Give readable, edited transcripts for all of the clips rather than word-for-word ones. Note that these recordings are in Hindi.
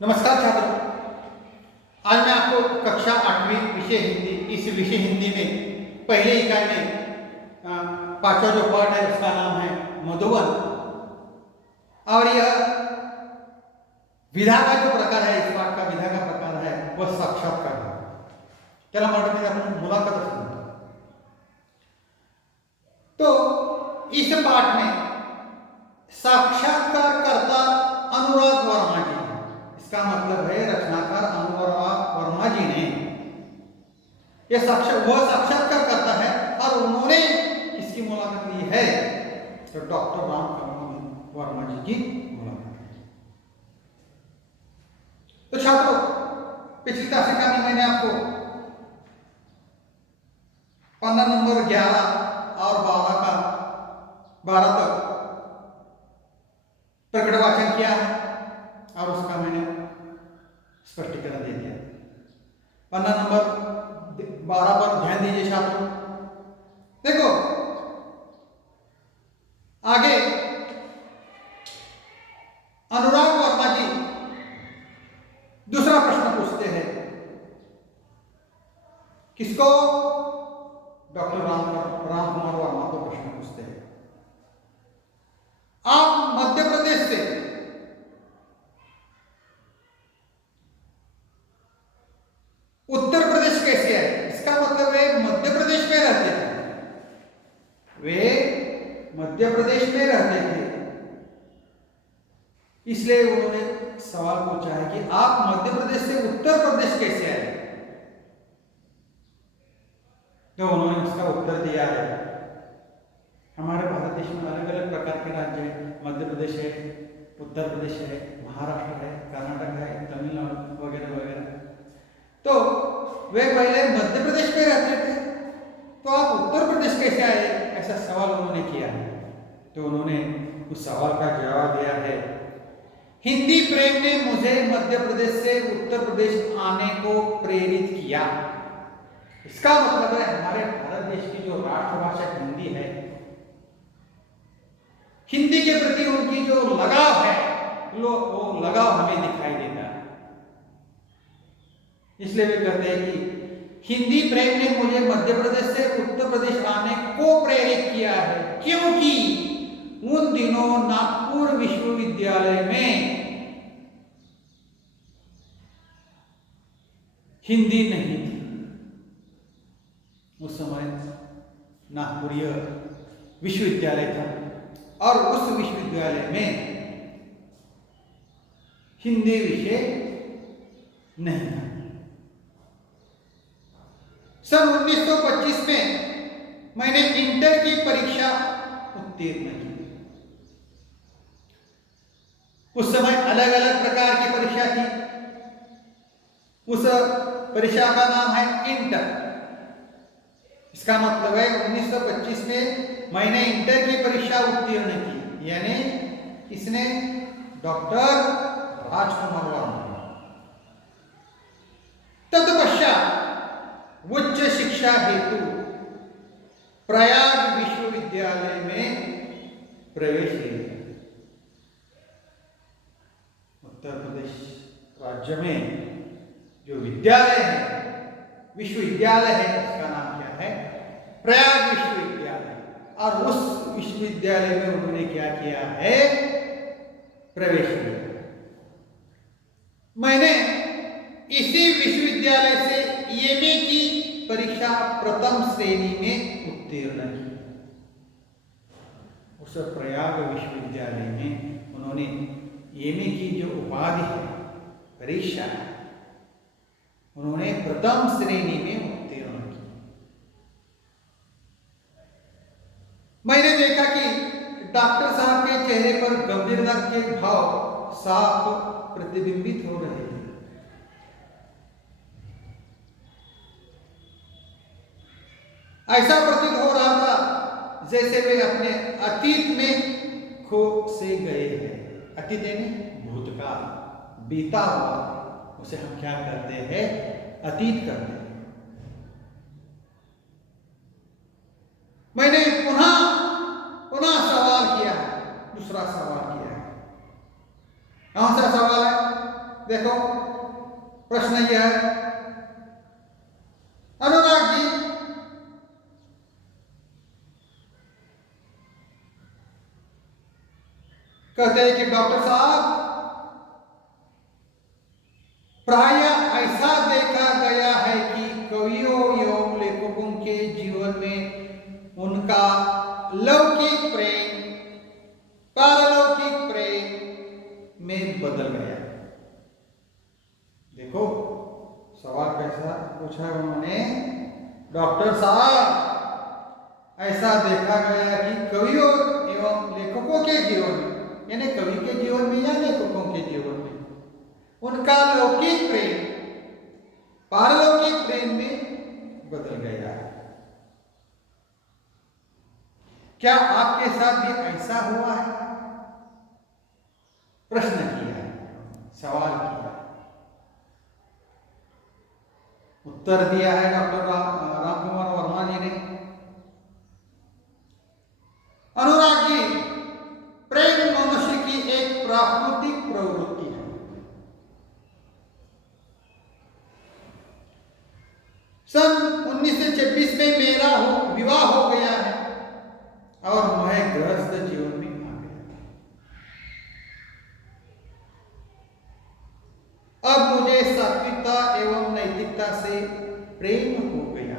नमस्कार छात्रों, आज मैं आपको कक्षा 8वीं विषय हिंदी, इस विषय हिंदी में पहले इकाई में पांचवा जो पाठ है उसका नाम है मधुबन। और यह विधा का जो प्रकार है, इस पाठ का विधा का प्रकार है वह साक्षात्कार है। चलो पाठ में अपन मुलाकात सुनते। तो इस पाठ में साक्षात्कारकर्ता अनुराग वर्मा जी, इसका मतलब है रचनाकार अनुराग वर्मा जी ने यह साक्षात्कार करता है और उन्होंने किसकी मुलाकात ली है तो डॉक्टर राम वर्मा जी की मुलाकात ली। तो छात्रों, पिछली तासिका में मैंने आपको पन्ना नंबर 11 और 12 तक प्रकट वाचन किया है और उसका मैंने स्पष्टीकरण दे दिया। पन्ना नंबर 12 पर ध्यान दीजिए छात्रों। देखो आगे अनुराग वर्मा जी दूसरा प्रश्न पूछते हैं। किसको? डॉक्टर राम कुमार वर्मा को प्रश्न पूछते हैं। आप मध्य प्रदेश से उत्तर प्रदेश कैसे आए? इसका मतलब है मध्य प्रदेश में रहते थे, वे मध्य प्रदेश में रहते थे, इसलिए उन्होंने सवाल पूछा है कि आप मध्य प्रदेश से उत्तर प्रदेश कैसे आए। तो उन्होंने उसका उत्तर दिया है हमारे भारत देश में अलग अलग प्रकार के राज्य हैं। मध्य प्रदेश है, उत्तर प्रदेश है, महाराष्ट्र है, कर्नाटक है, तमिलनाडु वगैरह वगैरह। तो वे पहले मध्य प्रदेश में रहते थे, तो आप उत्तर प्रदेश कैसे आए, ऐसा सवाल उन्होंने किया है। तो उन्होंने उस सवाल का जवाब दिया है, हिंदी प्रेम ने मुझे मध्य प्रदेश से उत्तर प्रदेश आने को प्रेरित किया। इसका मतलब है हमारे भारत देश की जो राष्ट्रभाषा हिंदी है, हिंदी के प्रति उनकी जो लगाव है वो लगाव हमें दिखाई देता है। इसलिए वे कहते हैं कि हिंदी प्रेम ने मुझे मध्य प्रदेश से उत्तर प्रदेश आने को प्रेरित किया है, क्योंकि उन दिनों नागपुर विश्वविद्यालय में हिंदी नहीं थी। उस समय नागपुरीय विश्वविद्यालय था और उस विश्वविद्यालय में हिंदी विषय नहीं था। सन 1925 में मैंने इंटर की परीक्षा उत्तीर्ण की। उस समय अलग अलग प्रकार की परीक्षा थी। उस परीक्षा का नाम है इंटर। इसका मतलब है 1925 में मैंने इंटर की परीक्षा उत्तीर्ण की, यानी इसने डॉक्टर राजकुमार वर्मा। तत्पश्चात उच्च शिक्षा हेतु प्रयाग विश्वविद्यालय में प्रवेश लिया। उत्तर प्रदेश राज्य में जो विद्यालय है, विश्वविद्यालय है, उसका नाम क्या है? प्रयाग विश्वविद्यालय। और उस विश्वविद्यालय में उन्होंने क्या किया है? प्रवेश लिया। मैंने इसी विश्वविद्यालय से एमए की परीक्षा प्रथम श्रेणी में उत्तीर्ण की। उस प्रयाग विश्वविद्यालय में उन्होंने एमए की जो उपाधि है, परीक्षा, उन्होंने प्रथम श्रेणी में उत्तीर्ण की। मैंने देखा कि डॉक्टर साहब के चेहरे पर गंभीरता के भाव साफ प्रतिबिंबित हो रहे थे। ऐसा प्रतीत हो रहा था जैसे वे अपने अतीत में खो से गए हैं। अतीत यानी भूतकाल, बीता हुआ, उसे हम क्या करते हैं? अतीत करते हैं। मैंने पुनः सवाल किया है, दूसरा सवाल किया है। कौन सा सवाल है? देखो प्रश्न यह है, अनुराग जी कहते हैं कि डॉक्टर साहब प्राय ऐसा देखा गया है कि कवियों एवं लेखकों के जीवन में उनका लौकिक प्रेम पारलौकिक प्रेम में बदल गया। देखो सवाल कैसा पूछा है उन्होंने, डॉक्टर साहब ऐसा देखा गया कि कवियों एवं लेखकों के जीवन में, यानी कवि के जीवन में या लेखकों के जीवन में, उनका लौकिक प्रेम पारलौकिक प्रेम में बदल गया है। क्या आपके साथ भी ऐसा हुआ है? प्रश्न किया है, सवाल किया, उत्तर दिया है डॉक्टर राम कुमार वर्मा जी ने। अनुराग जी, प्रेम मनुष्य की एक प्राकृतिक प्रवृत्ति है। सन 1926 में मेरा विवाह हो गया है और मैं गृहस्थ जीवन में आ गया। अब मुझे सात्विकता एवं नैतिकता से प्रेम हो गया।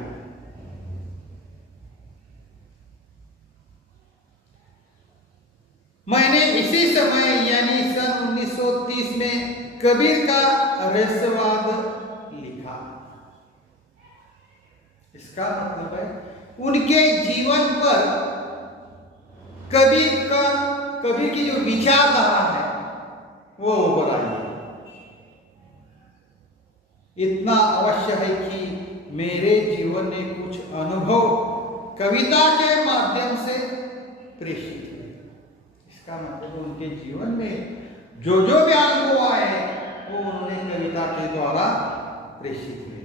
मैंने इसी समय यानी सन 1930 में कबीर का रहस्यवाद लिखा। इसका मतलब है उनके जीवन पर कबीर की जो विचारधारा है वो उभर आई। इतना अवश्य है कि मेरे जीवन में कुछ अनुभव कविता के माध्यम से प्रेषित हुए। इसका मतलब उनके जीवन में जो भी अनुभव आए वो उन्होंने कविता के द्वारा प्रेषित हुए।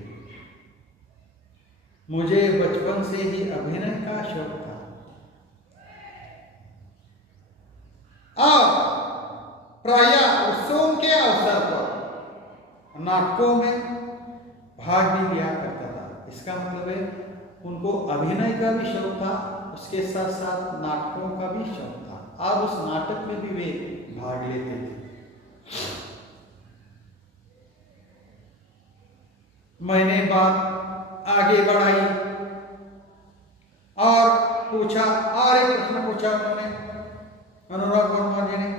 मुझे बचपन से ही अभिनय का शौक था और प्राय उत्सवों के अवसर पर नाटकों में भाग भी लिया करता था। इसका मतलब है उनको अभिनय का भी शौक था, उसके साथ साथ नाटकों का भी शौक था और उस नाटक में भी वे भाग लेते थे। मैंने बात आगे बढ़ाई और पूछा, और एक प्रश्न पूछा उन्होंने, अनुराग वर्मा जी ने,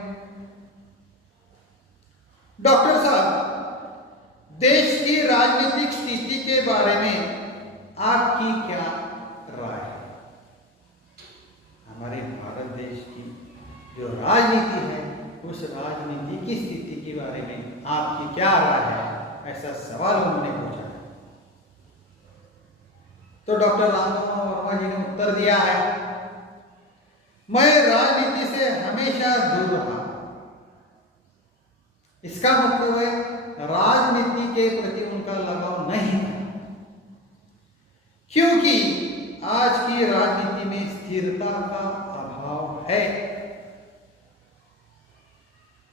डॉक्टर साहब देश की राजनीतिक स्थिति के बारे में आपकी क्या राय है? हमारे भारत देश की जो राजनीति है उस राजनीति की स्थिति के बारे में आपकी क्या राय है? ऐसा सवाल उन्होंने पूछा। तो डॉक्टर रामकुमार वर्मा जी ने उत्तर दिया है, मैं राजनीति से हमेशा दूर रहा। इसका मतलब है राजनीति के प्रति उनका लगाव नहीं है, क्योंकि आज की राजनीति में स्थिरता का अभाव है।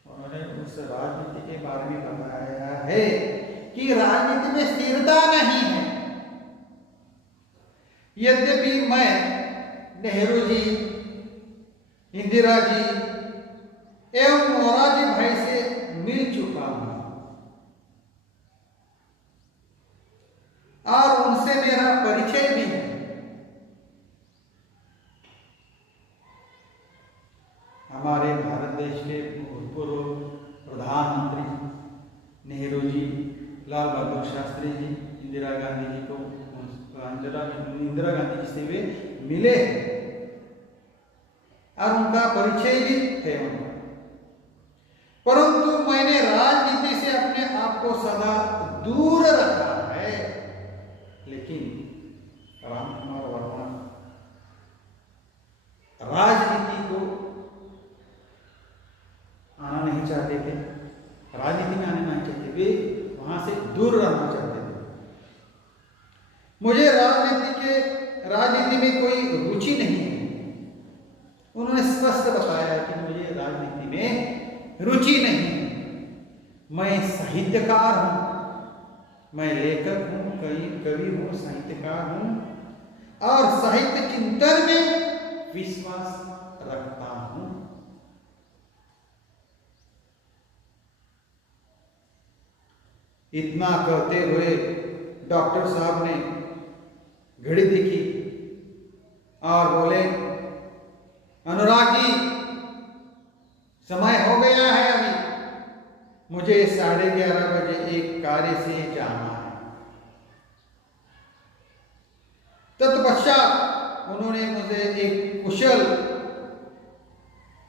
उन्होंने उस राजनीति के बारे में बताया है कि राजनीति में स्थिरता नहीं है। यद्यपि मैं नेहरू जी, इंदिरा जी एवं मोरारजी भाई से मिल चुका हूं और उनसे मेरा परिचय भी है। हमारे भारत देश के भूतपूर्व प्रधानमंत्री नेहरू जी, लाल बहादुर शास्त्री जी, इंदिरा गांधी जी को इंदिरा गांधी जी से वे मिले और उनका परिचय भी है उनका। परंतु मैंने राजनीति से अपने आप को सदा दूर रखा है। लेकिन रामकुमार वर्मा राजनीति को आना नहीं चाहते थे, राजनीति में आना नहीं चाहते, वे वहां से दूर रहना चाहते थे। मुझे राजनीति में कोई रुचि नहीं है। उन्होंने स्पष्ट बताया कि मुझे राजनीति में रुचि नहीं है। मैं साहित्यकार हूं, मैं लेखक हूं, कवि हूं, साहित्यकार हूं और साहित्य चिंतन में विश्वास रखता हूं। इतना कहते हुए डॉक्टर साहब ने घड़ी देखी और बोले, अनुराग जी, समय हो गया है, अभी मुझे 11:30 बजे एक कार्य से जाना है। तत्पश्चात उन्होंने मुझे एक कुशल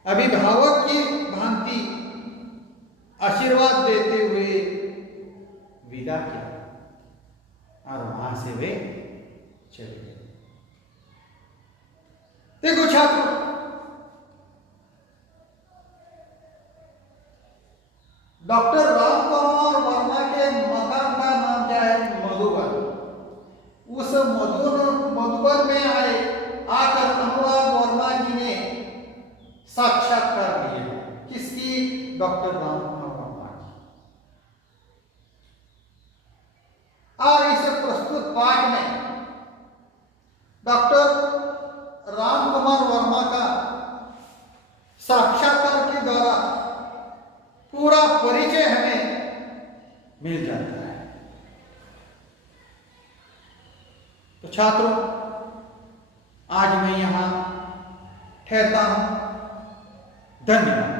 अभिभावक की भांति आशीर्वाद देते हुए विदा किया और वहां से वे चले गए। देखो छात्रों, डॉक्टर रामकुमार वर्मा के मकान का नाम क्या है? मधुबन। उस मधुबन में आकर अनुराग वर्मा जी ने साक्षात्कार लिया। किसकी? डॉक्टर रामकुमार वर्मा की। और इस प्रस्तुत पाठ में डॉक्टर रामकुमार वर्मा का साक्षात्कार के द्वारा पूरा परिचय हमें मिल जाता है। तो छात्रों, आज मैं यहां ठहरता हूं। धन्यवाद।